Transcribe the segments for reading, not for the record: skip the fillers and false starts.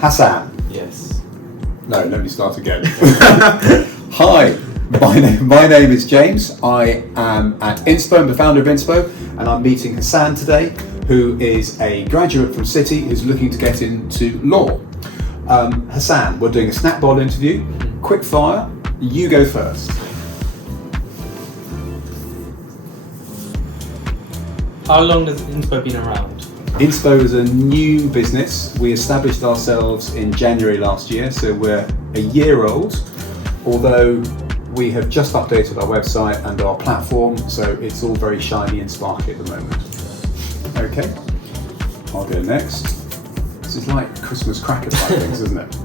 Hasan. Yes. No, let me start again. Hi, my name is James. I am at Inspo, I'm the founder of Inspo, and I'm meeting Hasan today, who is a graduate from City who's looking to get into law. Hasan, we're doing a snap-ball interview. Quick fire, you go first. How long has Inspo been around? Inspo is a new business. We established ourselves in January last year, so we're a year old, although we have just updated our website and our platform, so it's all very shiny and sparkly at the moment. Okay, I'll go next. This is like Christmas cracker type things, isn't it?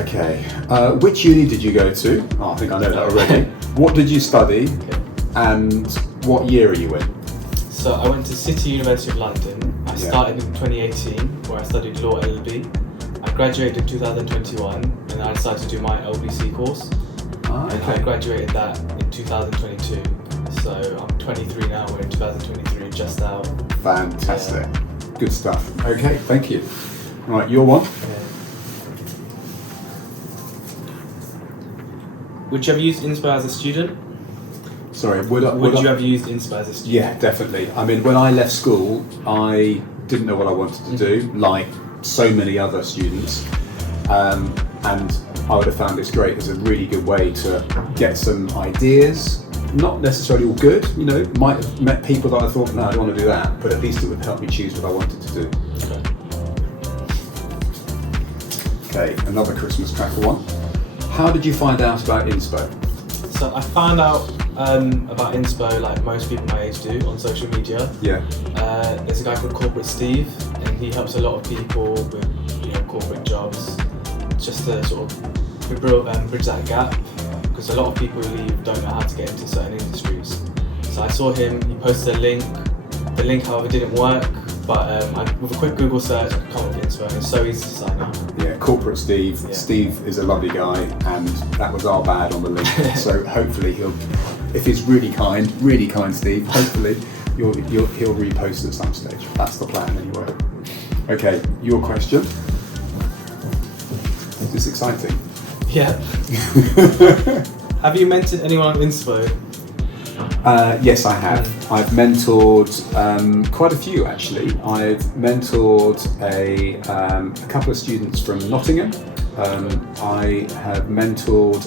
Okay, which uni did you go to? Oh, I think I know that already. What did you study, and what year are you in? So I went to City University of London. I started in 2018, where I studied law LLB. I graduated in 2021, and I decided to do my LBC course. And I graduated that in 2022. So I'm 23 now, we're in 2023, just out. Fantastic. Yeah. Good stuff. Okay, thank you. Right, your one. Okay. Would you have used Inspo as a student? Sorry, would you have used Inspo as a student? Yeah, definitely. I mean, when I left school, I didn't know what I wanted to do, like so many other students. And I would have found this great as a really good way to get some ideas. Not necessarily all good, you know, might have met people that I thought, no, I don't want to do that, but at least it would help me choose what I wanted to do. Okay, another Christmas cracker one. How did you find out about Inspo? So I found out about Inspo, like most people my age do, on social media. Yeah. There's a guy called Corporate Steve, and he helps a lot of people with, you know, corporate jobs, just to sort of bridge that gap, because a lot of people who leave don't know how to get into certain industries. So I saw him, he posted a link. The link, however, didn't work, but with a quick Google search, I could come up with Inspo, and it's so easy to sign up. Yeah, Corporate Steve. Yeah. Steve is a lovely guy, and that was our bad on the link. So hopefully he'll, if he's really kind Steve, hopefully he'll repost at some stage. That's the plan anyway. Okay, your question. Is this exciting? Yeah. Have you mentored anyone on Inspo? Yes, I have. I've mentored quite a few actually. I've mentored a couple of students from Nottingham. I have mentored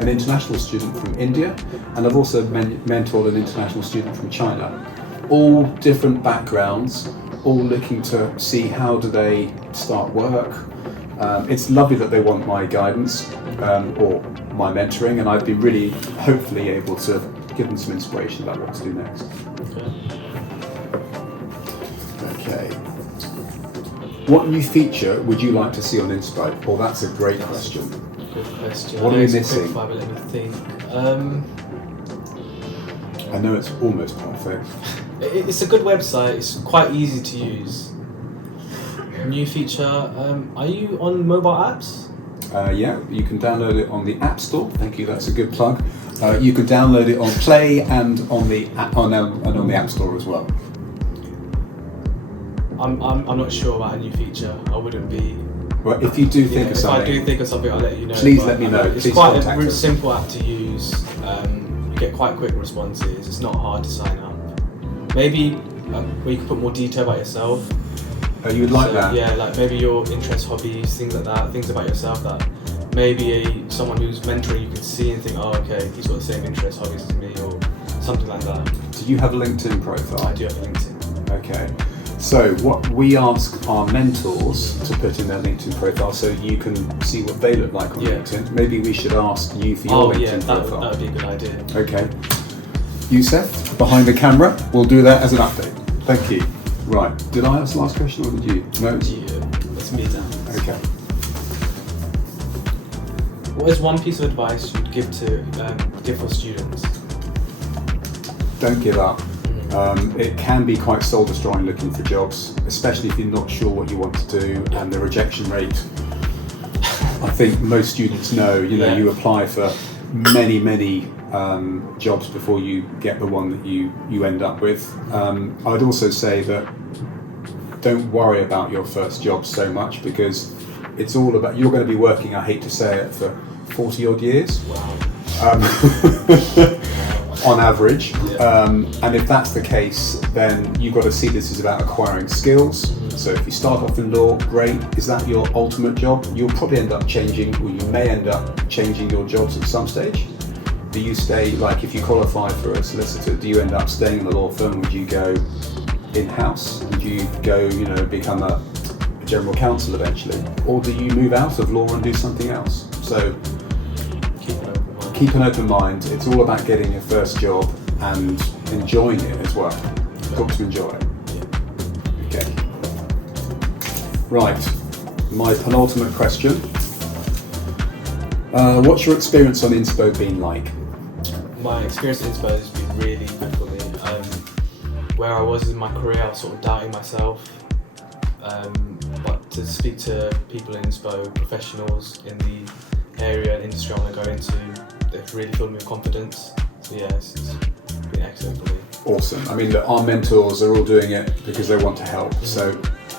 an international student from India, and I've also mentored an international student from China. All different backgrounds, all looking to see how do they start work. It's lovely that they want my guidance or my mentoring, and I'd be really hopefully able to give them some inspiration about what to do next. Okay. What new feature would you like to see on Inspo? Oh, that's a great question. Good question. What are we missing? Let me think. I know it's almost perfect. It's a good website. It's quite easy to use. New feature. Are you on mobile apps? Yeah, you can download it on the App Store. Thank you. That's a good plug. You can download it on Play and on the App Store as well. I'm not sure about a new feature. I wouldn't be. Well, if you do think of something, if I do think of something, I'll let you know. Please let me know. It's quite a simple app to use. You get quite quick responses. It's not hard to sign up. Maybe where you can put more detail about yourself. Oh, you would like that? Yeah, like maybe your interests, hobbies, things like that, things about yourself that maybe someone who's mentoring you can see and think, oh, okay, he's got the same interests, hobbies as me, or something like that. Do you have a LinkedIn profile? I do have a LinkedIn. Okay. So what we ask our mentors to put in their LinkedIn profile so you can see what they look like on LinkedIn. Maybe we should ask you for your LinkedIn profile. That would be a good idea. Okay. Youssef, behind the camera, we'll do that as an update. Thank you. Right, did I ask the last question or did you? No? That's me down. Okay. What is one piece of advice you'd give for students? Don't give up. It can be quite soul destroying looking for jobs, especially if you're not sure what you want to do, and the rejection rate. I think most students know, you apply for many jobs before you get the one that you end up with. I'd also say that don't worry about your first job so much, because it's all about, you're going to be working, I hate to say it, for 40 odd years. Wow. On average. Yeah. And if that's the case, then you've got to see this as about acquiring skills. So if you start off in law, great. Is that your ultimate job? You'll probably end up changing, or you may end up changing your jobs at some stage. Do you stay, like if you qualify for a solicitor, do you end up staying in the law firm? Would you go in-house? Would you go, become a general counsel eventually? Or do you move out of law and do something else? So keep an open mind. It's all about getting your first job and enjoying it as well. You've got to enjoy it. Okay. Right, my penultimate question. What's your experience on inspo been like? My experience in inspo has been really good for me. Where I was in my career, I was sort of doubting myself. But to speak to people in inspo, professionals in the area and industry I want to go into, they've really filled me with confidence. So yeah, it's been excellent for me. Awesome. I mean, look, our mentors are all doing it because they want to help. So,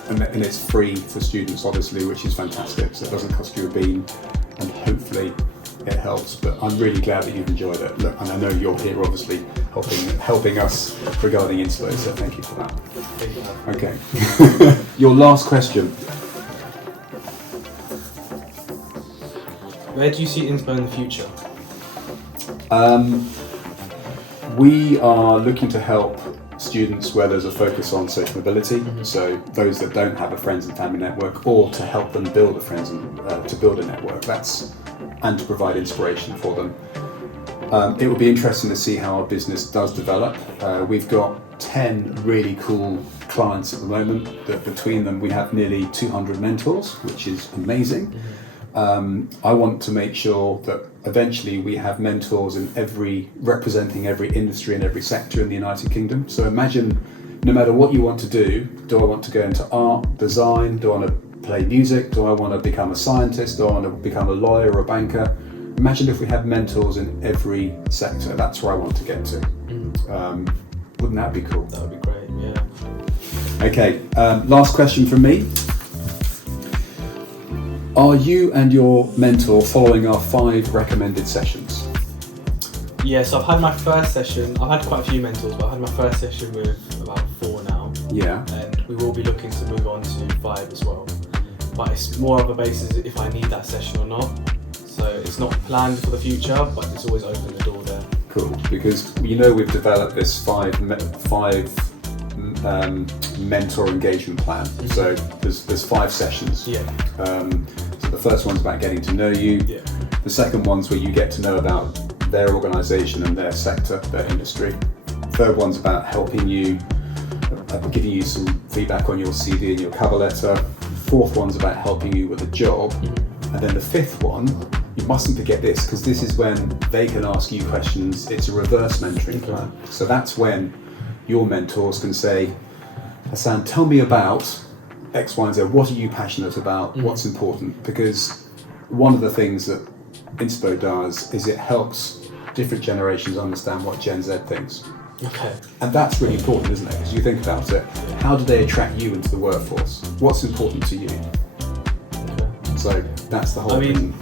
and it's free for students, obviously, which is fantastic. So it doesn't cost you a bean, and hopefully it helps. But I'm really glad that you've enjoyed it. Look, and I know you're here, obviously, helping us regarding inspo. So thank you for that. Okay. Your last question. Where do you see inspo in the future? We are looking to help students where there's a focus on social mobility, so those that don't have a friends and family network, or to help them build to build a network. And to provide inspiration for them. It will be interesting to see how our business does develop. We've got 10 really cool clients at the moment. That between them we have nearly 200 mentors, which is amazing. I want to make sure that eventually we have mentors representing every industry and every sector in the United Kingdom. So imagine, no matter what you want to do I want to go into art, design, do I want to play music, do I want to become a scientist, do I want to become a lawyer or a banker? Imagine if we had mentors in every sector. That's where I want to get to. Wouldn't that be cool? That would be great, yeah. Okay, last question from me. Are you and your mentor following our 5 recommended sessions? Yeah, so I've had my first session. I've had quite a few mentors, but I've had my first session with about 4 now. Yeah. And we will be looking to move on to 5 as well. But it's more of a basis if I need that session or not. So it's not planned for the future, but it's always open the door there. Cool, because we've developed this 5 mentor engagement plan. So there's 5 sessions. Yeah. So the first one's about getting to know you. Yeah. The second one's where you get to know about their organisation and their sector, their industry. Third one's about helping you, giving you some feedback on your CV and your cover letter. Fourth one's about helping you with a job. And then the 5th one, you mustn't forget this, because this is when they can ask you questions. It's a reverse mentoring plan. So that's when your mentors can say, Hasan, tell me about X, Y, and Z. What are you passionate about? What's important? Because one of the things that inspo does is it helps different generations understand what Gen Z thinks. Okay. And that's really important, isn't it? Because you think about it, how do they attract you into the workforce? What's important to you? Okay. So that's the whole thing.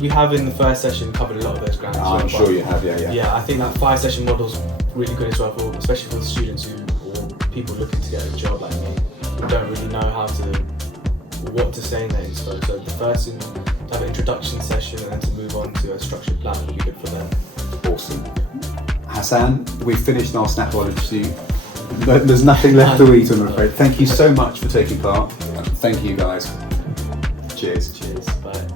We have in the first session covered a lot of those grounds. I'm sure you have, yeah. Yeah, I think that 5 session model is really good as well, especially for the students or people looking to get a job like me, who don't really know what to say in their inspo. So the first to have an introduction session and then to move on to a structured plan would be good for them. Awesome. Hasan, we've finished our snap interview. There's nothing left to eat, I'm afraid. Thank you so much for taking part. Thank you, guys. Cheers. Cheers. Bye.